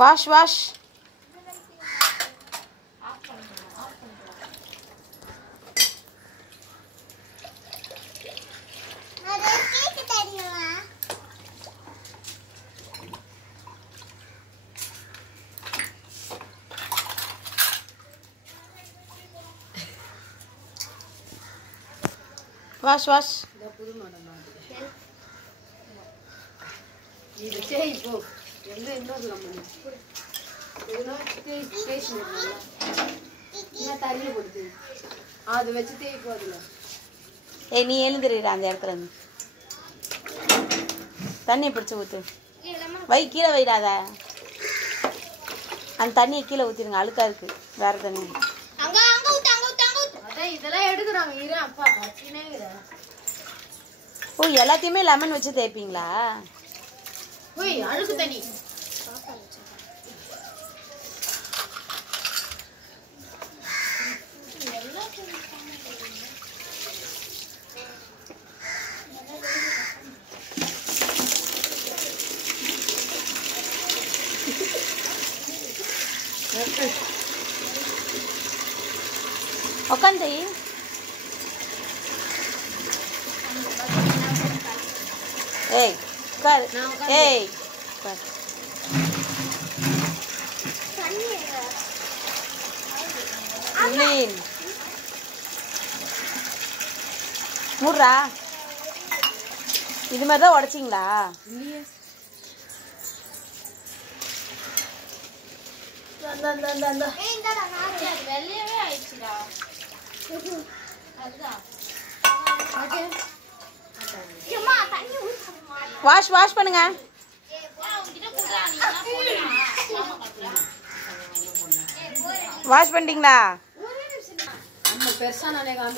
Wash wash. Wash wash. ஏய் நீ எழுந்துடுறா அந்த இடத்துல இருந்து. தண்ணி பிடிச்சி ஊற்று. வை கீழே வைடாத. அந்த தண்ணியை கீழே ஊற்றிடுங்க, அழுக்கா இருக்கு. வேற தண்ணி இதெல்லாம் எடுக்குறாங்க. ஓ எல்லாத்தையுமே லெமன் வச்சு தேய்ப்பீங்களா? அழுக்கு தண்ணி உக்காந்து. ஏய் உட்காரு. ஏய் உட்காரு. மூடுறா. இது மாதிரி தான் உடைச்சிங்களா? வாஷ் வாஷ் பண்ணுங்க. வாஷ் பண்ணிட்டீங்களா? பெருசா நினைக்காம